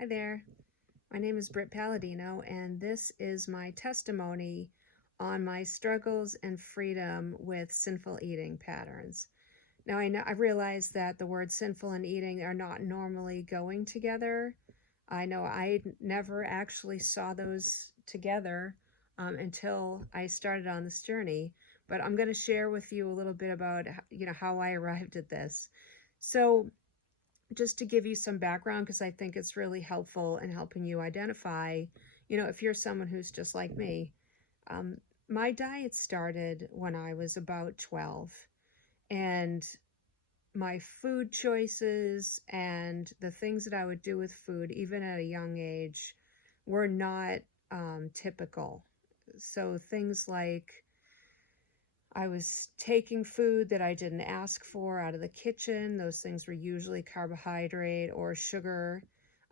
Hi there. My name is Britt Palladino, and this is my testimony on my struggles and freedom with sinful eating patterns. Now, I realize that the word sinful and eating are not normally going together. I know I never actually saw those together until I started on this journey. But I'm going to share with you a little bit about how I arrived at this. So, just to give you some background, because I think it's really helpful in helping you identify, if you're someone who's just like me. Um, my diet started when I was about 12, and my food choices and the things that I would do with food, even at a young age, were not typical. So things like I was taking food that I didn't ask for out of the kitchen. Those things were usually carbohydrate or sugar.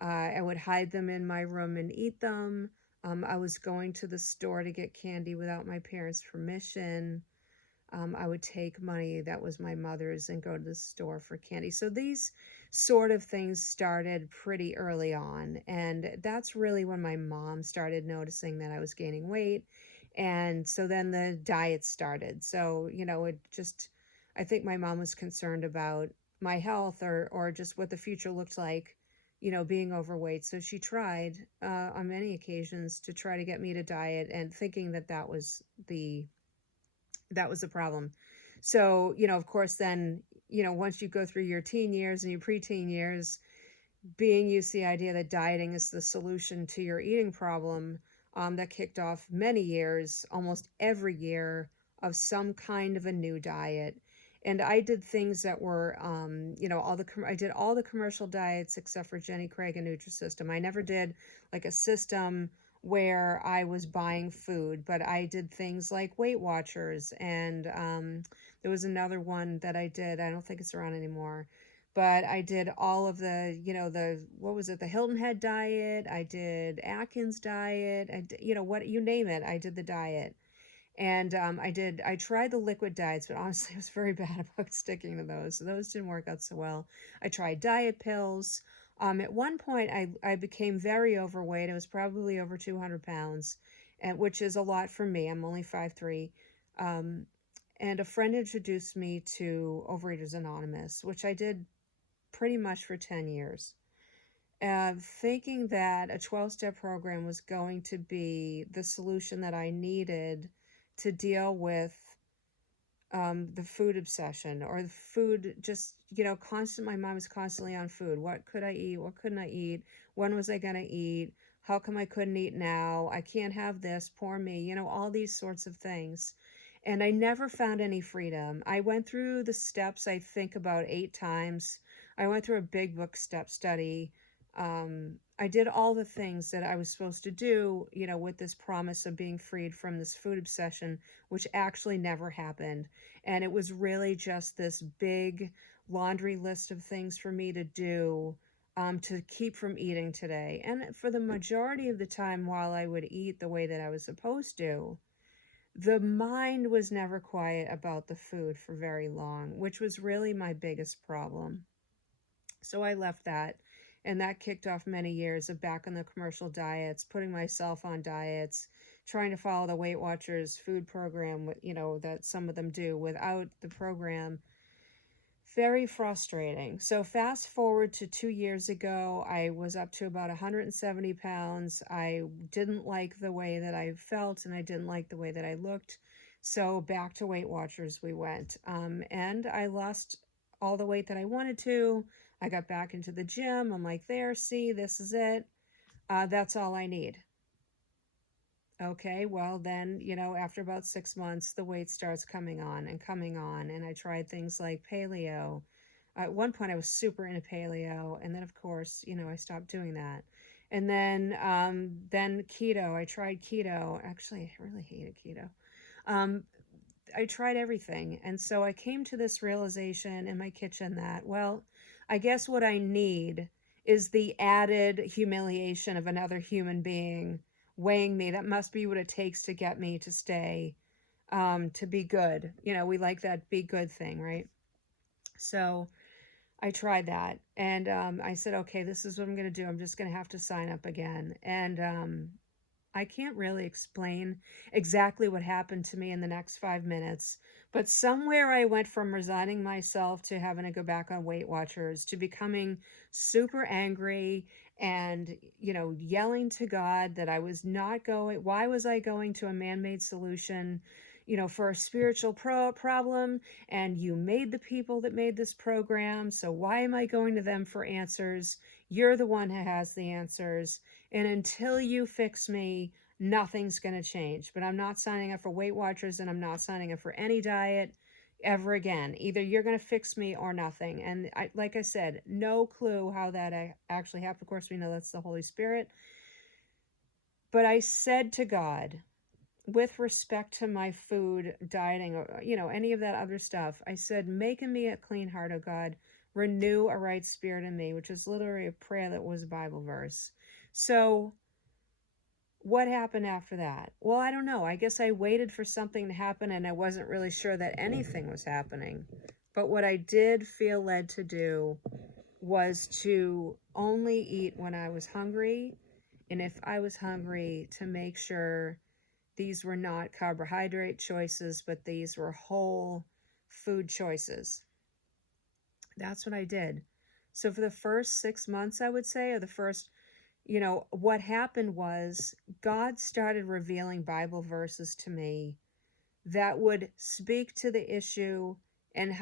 I would hide them in my room and eat them. I was going to the store to get candy without my parents' permission. I would take money that was my mother's and go to the store for candy. So these sort of things started pretty early on. And that's really when my mom started noticing that I was gaining weight. And so then the diet started. So, I think my mom was concerned about my health or just what the future looked like, being overweight. So she tried on many occasions to try to get me to diet and thinking that that was the problem. So, of course, then, once you go through your teen years and your preteen years, being used to the idea that dieting is the solution to your eating problem, that kicked off many years, almost every year, of some kind of a new diet. And I did things that were, I did all the commercial diets except for Jenny Craig and Nutrisystem. I never did like a system where I was buying food, but I did things like Weight Watchers, and there was another one that I did. I don't think it's around anymore, but I did all of what was it, the Hilton Head diet. I did Atkins diet. What you name it, I did the diet. And I tried the liquid diets, but honestly, I was very bad about sticking to those. So those didn't work out so well. I tried diet pills. At one point, I became very overweight. I was probably over 200 pounds, which is a lot for me. I'm only 5'3". Um, and a friend introduced me to Overeaters Anonymous, which I did pretty much for 10 years, thinking that a 12-step program was going to be the solution that I needed to deal with the food obsession or the food, just, my mind was constantly on food. What could I eat? What couldn't I eat? When was I going to eat? How come I couldn't eat now? I can't have this. Poor me. All these sorts of things. And I never found any freedom. I went through the steps, I think, about 8 times. I went through a big book step study. I did all the things that I was supposed to do, with this promise of being freed from this food obsession, which actually never happened. And it was really just this big laundry list of things for me to do, to keep from eating today. And for the majority of the time, while I would eat the way that I was supposed to, the mind was never quiet about the food for very long, which was really my biggest problem. So I left that, and that kicked off many years of back on the commercial diets, putting myself on diets, trying to follow the Weight Watchers food program, that some of them do without the program. Very frustrating. So fast forward to 2 years ago, I was up to about 170 pounds. I didn't like the way that I felt, and I didn't like the way that I looked. So back to Weight Watchers we went. And I lost all the weight that I wanted to. I got back into the gym. I'm like, there, see, this is it. That's all I need. Okay, well then, after about 6 months, the weight starts coming on and coming on. And I tried things like paleo. At one point, I was super into paleo. And then, of course, I stopped doing that. And then keto. I tried keto. Actually, I really hated keto. Um, I tried everything. And so I came to this realization in my kitchen that, well, I guess what I need is the added humiliation of another human being weighing me. That must be what it takes to get me to stay, to be good. We like that be good thing, right? So I tried that, and I said, okay, this is what I'm going to do. I'm just going to have to sign up again. And I can't really explain exactly what happened to me in the next 5 minutes, but somewhere I went from resigning myself to having to go back on Weight Watchers to becoming super angry and, yelling to God that I was not going, why was I going to a man made solution? For a spiritual problem, and you made the people that made this program, so why am I going to them for answers? You're the one who has the answers. And until you fix me, nothing's going to change. But I'm not signing up for Weight Watchers, and I'm not signing up for any diet ever again. Either you're going to fix me or nothing. And like I said, no clue how that actually happened. Of course, we know that's the Holy Spirit. But I said to God, with respect to my food, dieting, or, any of that other stuff, I said, make in me a clean heart, O God, renew a right spirit in me, which is literally a prayer that was a Bible verse. So what happened after that? Well, I don't know. I guess I waited for something to happen, and I wasn't really sure that anything was happening. But what I did feel led to do was to only eat when I was hungry, and if I was hungry, to make sure these were not carbohydrate choices, but these were whole food choices. That's what I did. So for the first 6 months, I would say, or the first, what happened was God started revealing Bible verses to me that would speak to the issue and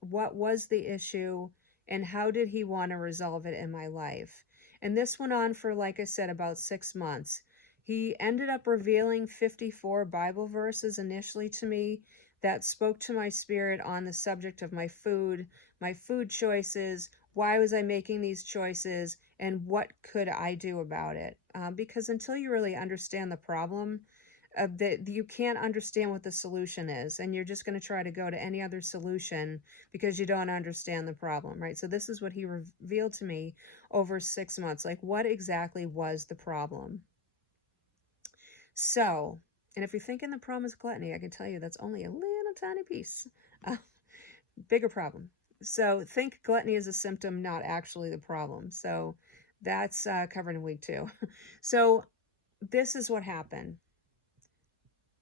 what was the issue and how did he want to resolve it in my life. And this went on for, like I said, about 6 months. He ended up revealing 54 Bible verses initially to me that spoke to my spirit on the subject of my food choices, why was I making these choices, and what could I do about it. Because until you really understand the problem, that you can't understand what the solution is, and you're just going to try to go to any other solution because you don't understand the problem, right? So this is what he revealed to me over 6 months. Like, what exactly was the problem? So, and if you're thinking the problem is gluttony, I can tell you that's only a little tiny piece. uh, Bigger problem. So think gluttony is a symptom, not actually the problem. So that's covered in week 2. So this is what happened.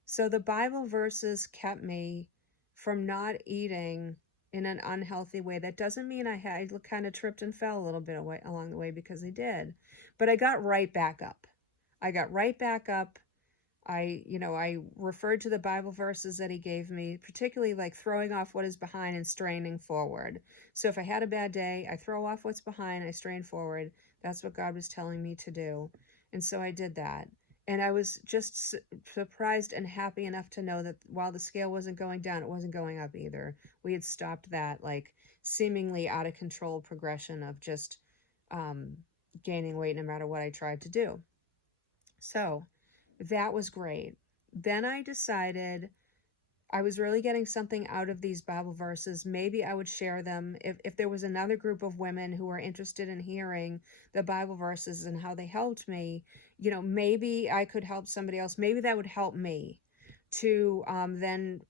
So the Bible verses kept me from not eating in an unhealthy way. That doesn't mean I kind of tripped and fell a little bit along the way, because I did. But I got right back up. I got right back up. I referred to the Bible verses that he gave me, particularly like throwing off what is behind and straining forward. So if I had a bad day, I throw off what's behind, I strain forward. That's what God was telling me to do. And so I did that. And I was just surprised and happy enough to know that while the scale wasn't going down, it wasn't going up either. We had stopped that like seemingly out of control progression of just um, gaining weight no matter what I tried to do. So that was great. Then I decided I was really getting something out of these Bible verses. Maybe I would share them if there was another group of women who were interested in hearing the Bible verses and how they helped me. Maybe I could help somebody else. Maybe that would help me to then,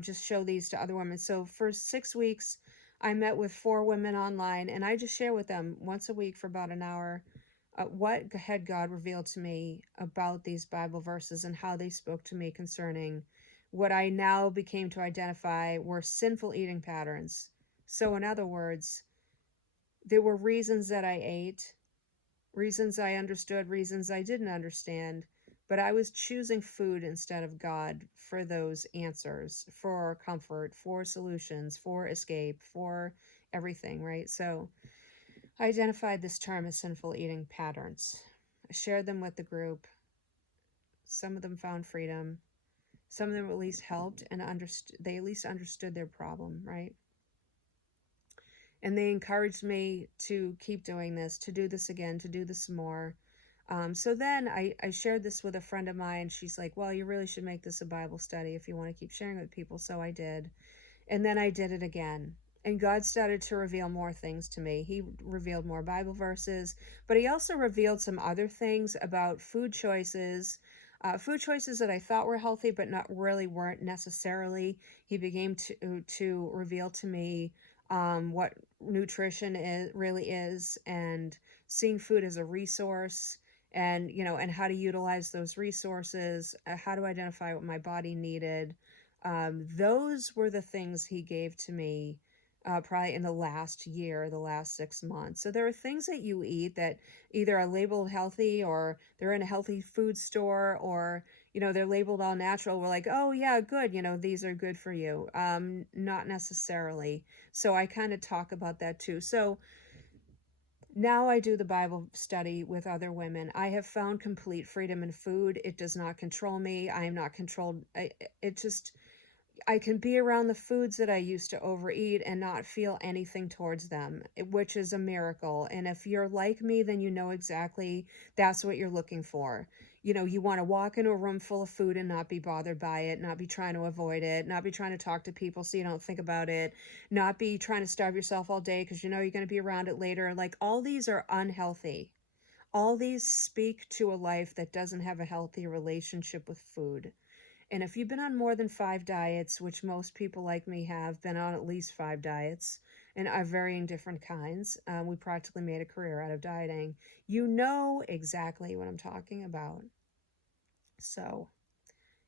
just show these to other women. So for 6 weeks, I met with 4 women online, and I just share with them once a week for about an hour what had God revealed to me about these Bible verses and how they spoke to me concerning what I now became to identify were sinful eating patterns. So, in other words, there were reasons that I ate, reasons I understood, reasons I didn't understand, but I was choosing food instead of God for those answers, for comfort, for solutions, for escape, for everything, right? So, I identified this term as sinful eating patterns. I shared them with the group. Some of them found freedom. Some of them at least helped and they at least understood their problem, right? And they encouraged me to keep doing this, to do this again, to do this more. So then I shared this with a friend of mine. She's like, well, you really should make this a Bible study if you want to keep sharing it with people. So I did. And then I did it again. And God started to reveal more things to me. He revealed more Bible verses, but he also revealed some other things about food choices that I thought were healthy, but not really weren't necessarily. He began to reveal to me what nutrition really is, and seeing food as a resource, and and how to utilize those resources, how to identify what my body needed. Those were the things he gave to me, probably in the last year, the last 6 months. So there are things that you eat that either are labeled healthy, or they're in a healthy food store, or they're labeled all natural. We're like, oh yeah, good, these are good for you. Not necessarily. So I kind of talk about that too. So now I do the Bible study with other women. I have found complete freedom in food. It does not control me. I am not controlled. It just, I can be around the foods that I used to overeat and not feel anything towards them, which is a miracle. And if you're like me, then you know exactly that's what you're looking for. You want to walk into a room full of food and not be bothered by it, not be trying to avoid it, not be trying to talk to people so you don't think about it, not be trying to starve yourself all day because you're going to be around it later. Like, all these are unhealthy. All these speak to a life that doesn't have a healthy relationship with food. And if you've been on more than 5 diets, which most people like me have been on at least 5 diets, and are varying different kinds, we practically made a career out of dieting, you know exactly what I'm talking about. So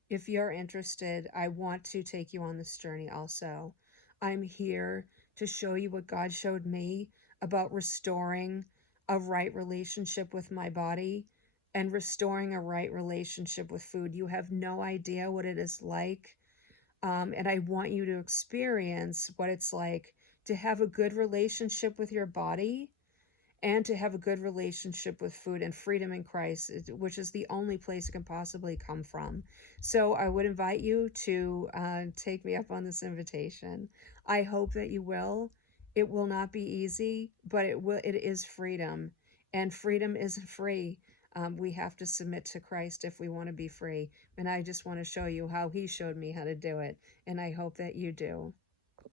if you're interested, I want to take you on this journey also. I'm here to show you what God showed me about restoring a right relationship with my body and restoring a right relationship with food. You have no idea what it is like. And I want you to experience what it's like to have a good relationship with your body and to have a good relationship with food and freedom in Christ, which is the only place it can possibly come from. So I would invite you to take me up on this invitation. I hope that you will. It will not be easy, but it will. It is freedom, and freedom isn't free. We have to submit to Christ if we want to be free. And I just want to show you how He showed me how to do it, and I hope that you do.